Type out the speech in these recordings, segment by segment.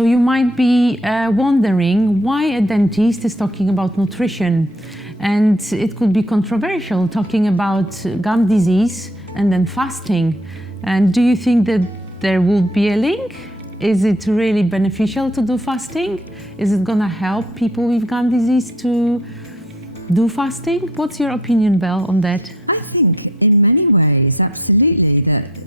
So you might be wondering why a dentist is talking about nutrition. And it could be controversial talking about gum disease and then fasting. And do you think that there would be a link? Is it really beneficial to do fasting? Is it gonna help people with gum disease to do fasting? What's your opinion, Belle, on that? I think in many ways, absolutely, that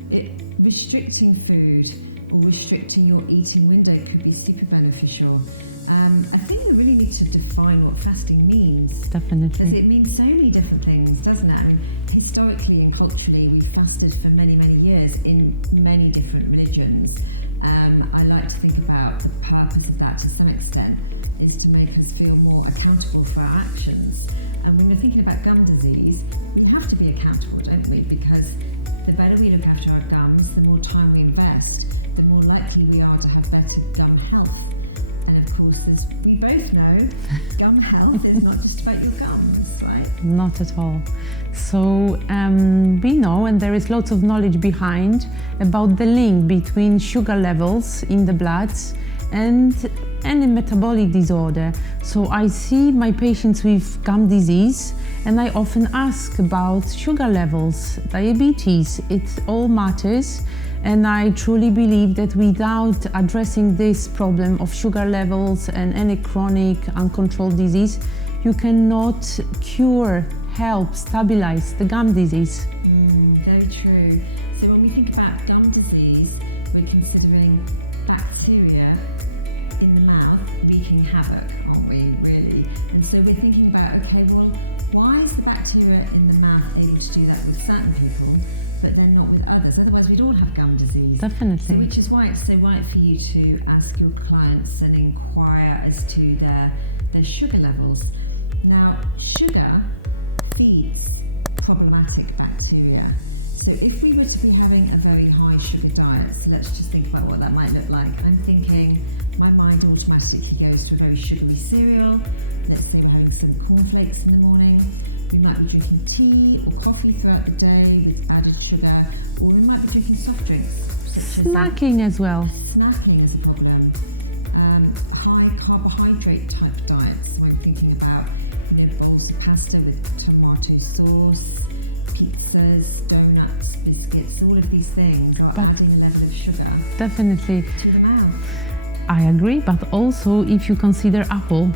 restricting food or restricting your eating window could be super beneficial. I think we really need to define what fasting means. Definitely. Because it means so many different things, doesn't it? I mean, historically and culturally, we fasted for many, many years in many different religions. I like to think about the purpose of that to some extent is to make us feel more accountable for our actions. And when you're thinking about gum disease, we have to be accountable, don't we? Because the better we look after our gums, the more time we invest, the more likely we are to have better gum health. And of course, as we both know, gum health is not just about your gums, right? Not at all. So we know, and there is lots of knowledge behind, about the link between sugar levels in the blood and any metabolic disorder. So I see my patients with gum disease, and I often ask about sugar levels, diabetes. It all matters. And I truly believe that without addressing this problem of sugar levels and any chronic uncontrolled disease, you cannot cure, help, stabilize the gum disease. Very true. So when we think about gum disease, we're considering bacteria in the mouth wreaking havoc, aren't we, really? And so we're thinking about, okay, well, why is the bacteria in the mouth able to do that with certain people, but then not with others? Otherwise, we'd all have gum disease. Definitely. So which is why it's so right for you to ask your clients and inquire as to their sugar levels. Now, sugar feeds problematic bacteria. So if we were to be having a very high sugar diet, so let's just think about what that might look like. I'm thinking my mind automatically goes to a very sugary cereal. Let's say we're having some cornflakes in the morning. We might be drinking tea or coffee throughout the day with added sugar, or we might be drinking soft drinks, such as snacking as well. Snacking is a problem. High carbohydrate type diets. So I'm thinking about, bowls of pasta with tomato sauce, pizzas, donuts, biscuits. All of these things are adding a level of sugar. Definitely. To the mouth. I agree, but also if you consider apple,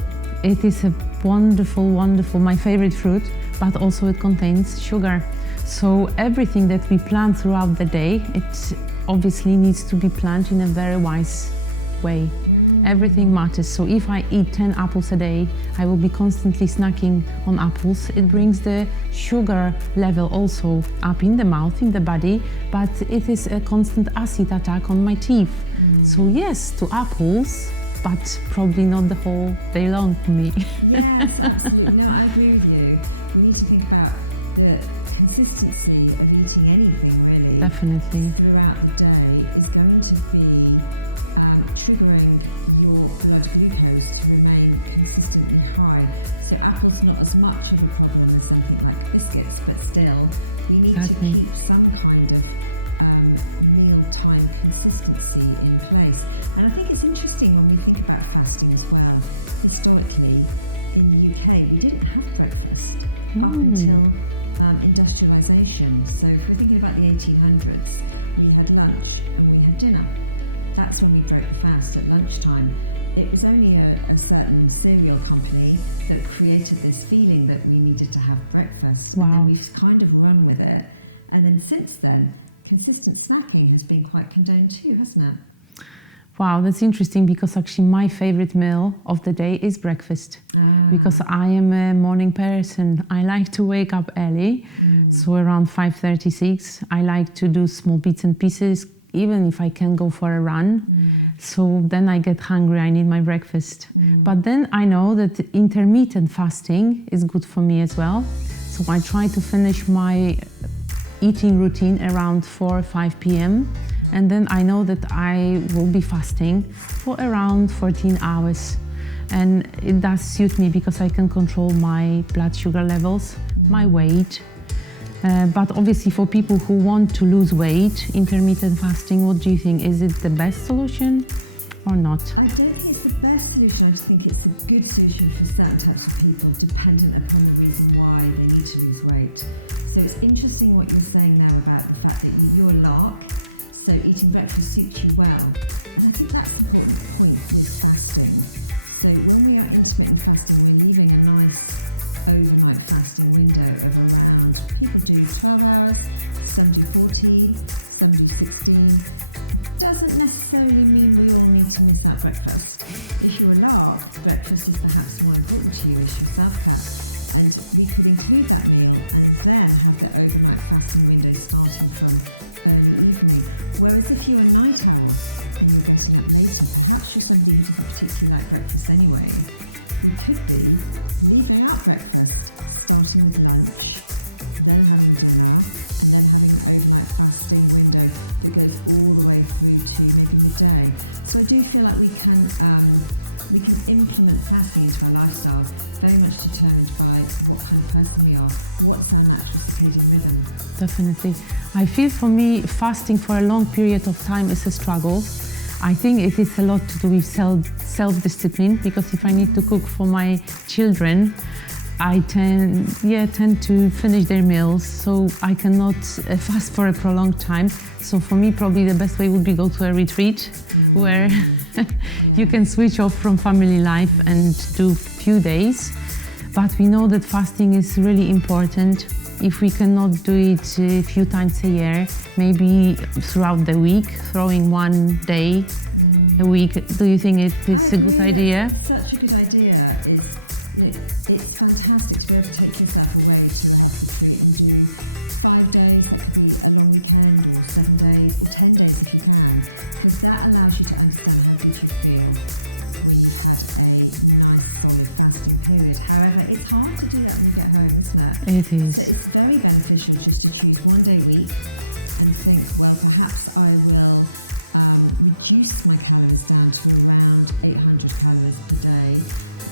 it is a wonderful, my favorite fruit, but also it contains sugar. So everything that we plant throughout the day, it obviously needs to be planted in a very wise way. Everything matters. So if I eat 10 apples a day, I will be constantly snacking on apples. It brings the sugar level also up in the mouth, in the body, but it is a constant acid attack on my teeth. So yes, to apples, but probably not the whole day long for me. Yes, absolutely. No, I agree with you. We need to think about the consistency of eating anything, really. Definitely. Throughout the day is going to be triggering your blood glucose to remain consistently high. So apple's not as much of a problem as something like biscuits, but still, we need to keep some kind of mealtime consistency in place. And I think it's interesting when we think about fasting as well. Historically, in the UK, we didn't have breakfast up until industrialization. So if we're thinking about the 1800s, we had lunch and we had dinner. That's when we broke the fast, at lunchtime. It was only a certain cereal company that created this feeling that we needed to have breakfast. And then we've kind of run with it. And then since then, consistent snacking has been quite condoned too, hasn't it? Wow, that's interesting, because actually my favorite meal of the day is breakfast. Because I am a morning person. I like to wake up early, so around 5:36. I like to do small bits and pieces, even if I can go for a run. So then I get hungry, I need my breakfast. But then I know that intermittent fasting is good for me as well. So I try to finish my eating routine around 4 or 5 p.m. And then I know that I will be fasting for around 14 hours. And it does suit me because I can control my blood sugar levels, my weight. But obviously for people who want to lose weight, intermittent fasting, what do you think? Is it the best solution? or not? I don't think it's the best solution. I just think it's a good solution for certain types of people, dependent upon the reason why they need to lose weight. So it's interesting what you're saying there about the fact that you're a lark, so eating breakfast suits you well. And I think that's an important point with fasting. So when we are intermittent fasting, we're leaving a nice overnight fasting window of around, people do 12 hours, some do 14, some do 16. Doesn't necessarily mean we all need to miss out breakfast. If you're a lark, breakfast is perhaps more important to you as your self-care. And we could include that meal and then have the overnight fasting window starting from early evening. Whereas if you're a night owl and you're getting up later, perhaps you're somebody who doesn't particularly like breakfast anyway, we could be leaving out breakfast, starting with lunch, then having dinner, and then having an overnight fasting window that goes all the way through to maybe midday. So I do feel like we can implement fasting into our lifestyles, very much determined by what kind of person we are, what's our natural circadian rhythm. Definitely. I feel for me, fasting for a long period of time is a struggle. I think it is a lot to do with self-discipline, because if I need to cook for my children, I tend to finish their meals, so I cannot fast for a prolonged time. So for me, probably the best way would be go to a retreat where you can switch off from family life and do a few days. But we know that fasting is really important. If we cannot do it a few times a year, maybe throughout the week, throwing one day a week, do you think it is a good idea? It's such a good idea. It's fantastic to be able to take yourself away to a health retreat and do 5 days. That could be a long weekend, or 7 days, or 10 days if you can, because that allows you to understand how good you feel when you've had a nice solid fasting period. However, it's hard to do that when you get home, isn't it? It is. So it's very beneficial just to choose 1 day a week and think, well, perhaps I will reduce my calories down to around 800 calories per day,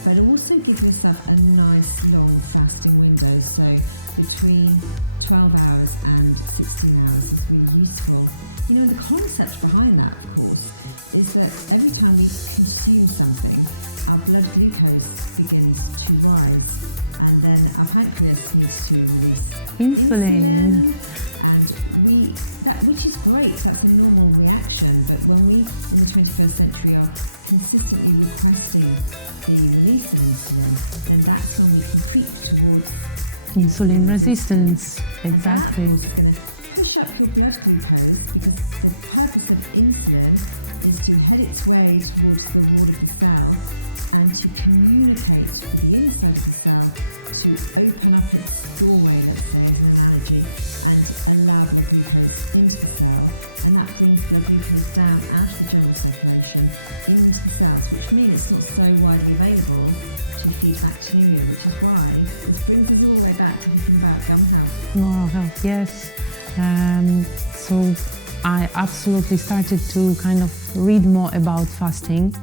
but also give yourself a nice long fasting window. So between 12 hours and 16 hours is really useful. You know, the concept behind that, of course, is that every time we consume something, our blood glucose begins to rise, and then our pancreas needs to release insulin, and which is great. That's a normal reaction. But when we, in the 21st century, are consistently requesting the release of insulin, then that's when we can creep towards insulin resistance. Exactly. And that, of course, is going to push up your blood glucose, because the purpose of insulin is to head its way towards the wall of the cell and to communicate with the inside of the cell, to open up its doorway, let's say, as an analogy, and allow blood glucose into the cell. And that brings blood glucose down out of the general circulation into the cells, which means it's not so widely available to feed bacteria, which is why this brings us all the way back to thinking about gum health. Oral health, yes. So I absolutely started to kind of read more about fasting,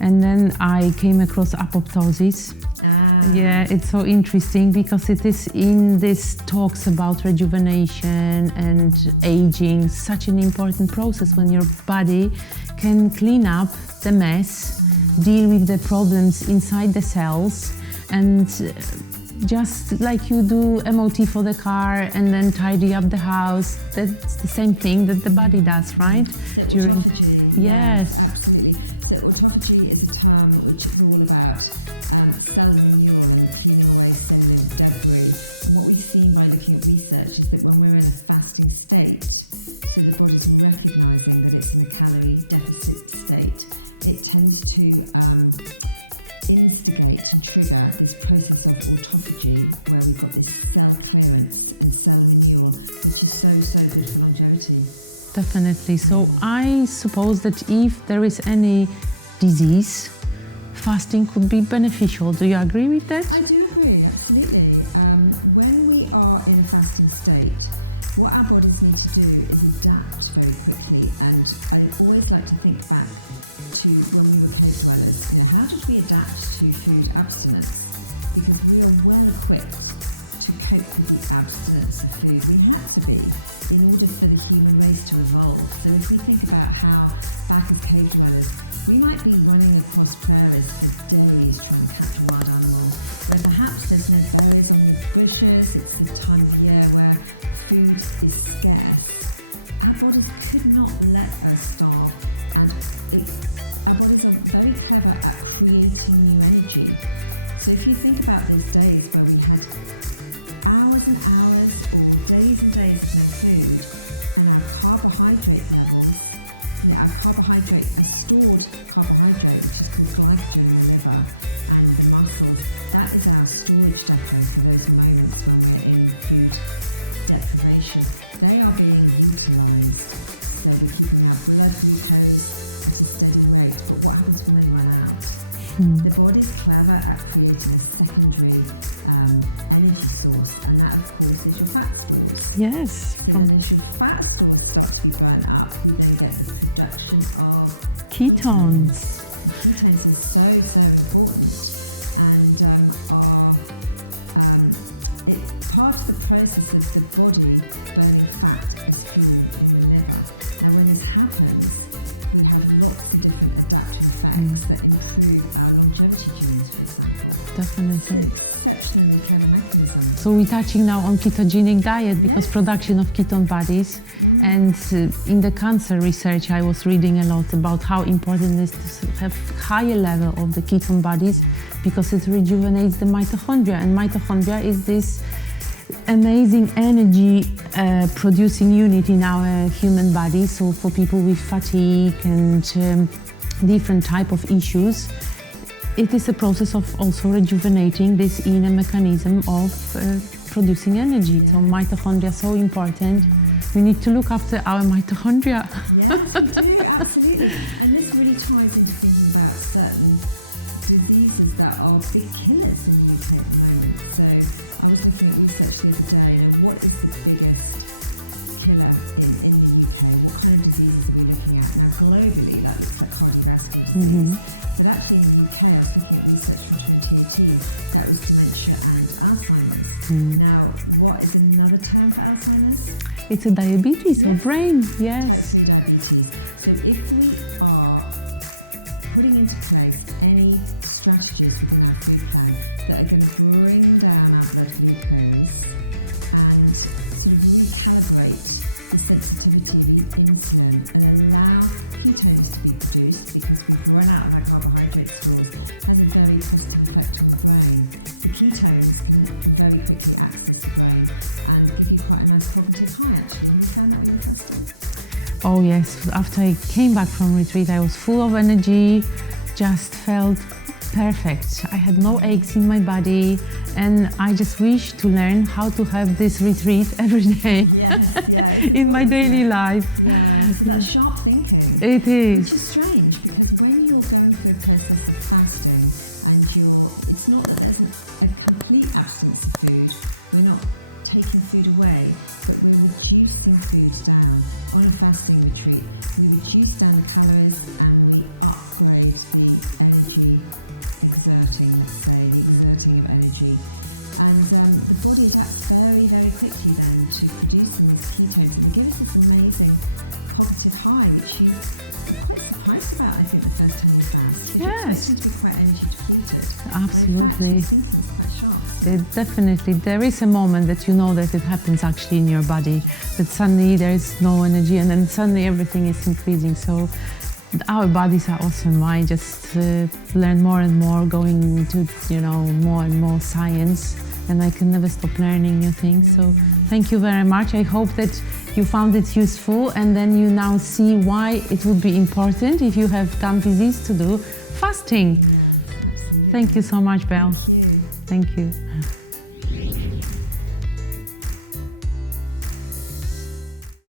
and then I came across apoptosis. Yeah, it's so interesting because it is in this talks about rejuvenation and aging, such an important process when your body can clean up the mess, deal with the problems inside the cells, and just like you do MOT for the car and then tidy up the house, that's the same thing that the body does, right? So autophagy, yes, absolutely. So autophagy is a term which is all about cell renewal and cleaning away cellular debris. And what we've seen by looking at research is that when we're in a fasting state, so the body's recognizing that it's in a calorie deficit state, it tends to instigate and trigger this process of autophagy, where we've got this cell clearance and cell renewal, which is so good for longevity. Definitely. So I suppose that if there is any disease, fasting could be beneficial. Do you agree with that? I do agree, absolutely. When we are in a fasting state, what our bodies need to do is adapt very quickly. And I always like to think back to when we were cave dwellers. You know, how did we adapt to food abstinence? Because we are well equipped to cope with the abstinence of food. We had to be, in order for the human race to evolve. So if we think about how back as cave dwellers, We might be running across prairies for days trying to catch a wild animal, where perhaps there's no berries on the bushes. It's the time of year where food is scarce. Our bodies could not let us starve, and our bodies are very clever at creating new energy. So if you think about those days where we had hours and hours or days and days of no food, and our carbohydrate levels, a stored carbohydrate, which is called glycogen in the liver and the muscles, that is our storage depot for those moments when we're in food deprivation. They are being utilized. So we're keeping our blood glucose at a steady rate. But what happens when they run out? The body's clever at creating a secondary energy source, and that of course is your fat stores. Yes. So then as your fat stores start to be burnt up, we then get the production of ketones. And ketones is so important, and are part of the process of the body burning fat as fuel in the liver. Now when this happens, we have lots of different adaptive effects that improve our longevity genes, for example. Definitely. It's an exceptionally clever mechanism. So we're touching now on ketogenic diet, because Yes. production of ketone bodies. And in the cancer research, I was reading a lot about how important it is to have higher level of the ketone bodies, because it rejuvenates the mitochondria. And mitochondria is this amazing energy producing unit in our human body. So for people with fatigue and different type of issues, it is a process of also rejuvenating this inner mechanism of producing energy. Yes. So mitochondria are so important. We need to look after our mitochondria. Yes, we do, absolutely. And this really ties into thinking about certain diseases that are big killers in the UK at the moment. So I was looking at research the other day, what is the biggest killer in the UK? What kind of diseases are we looking at? Now globally, that looks like cardiovascular disease. But actually in the UK, I was looking at research from 2018, that was dementia and Alzheimer's. Now, what is another term for Alzheimer's? It's a diabetes, Yes. of brain. Yes. Type 3 diabetes. So if we are putting into place any strategies within our food plan that are going to bring down our blood glucose and sort of recalibrate the sensitivity of insulin and allow ketones to be produced, because we've run out of our carbohydrate stores, has a very positive effect on the brain. The ketones can very quickly access the brain and give you quite a nice cognitive high, actually. Have you found that when you're fasting? Oh yes, after I came back from retreat, I was full of energy, just felt perfect. I had no aches in my body, and I just wish to learn how to have this retreat every day. Yes, yeah, it's in my important, daily isn't it? life. Yeah, so that's sharp thinking. It is. Which is strange, because when you're going through a process of fasting and it's not that there's a complete abstinence of food, we're not taking food away, but we're reducing food down. On a fasting retreat, we reduce down the calories and we upgrade the energy exerting, let's say, the exerting of energy. And the body adapts very, very quickly then to producing these ketones, and they give us this amazing cognitive high, which you are quite surprised about, I think, the first time you fast, because you're expecting to be quite energy depleted. Absolutely. When in fact your thinking is quite sharp, isn't it? Definitely. There is a moment that you know that it happens actually in your body, that suddenly there is no energy, and then suddenly everything is increasing. So our bodies are awesome. I just learn more and more, going into more and more science, and I can never stop learning new things. So thank you very much. I hope that you found it useful, and then you now see why it would be important, if you have gum disease, to do fasting. Yes, absolutely. Thank you so much, Belle. Thank you. Thank you.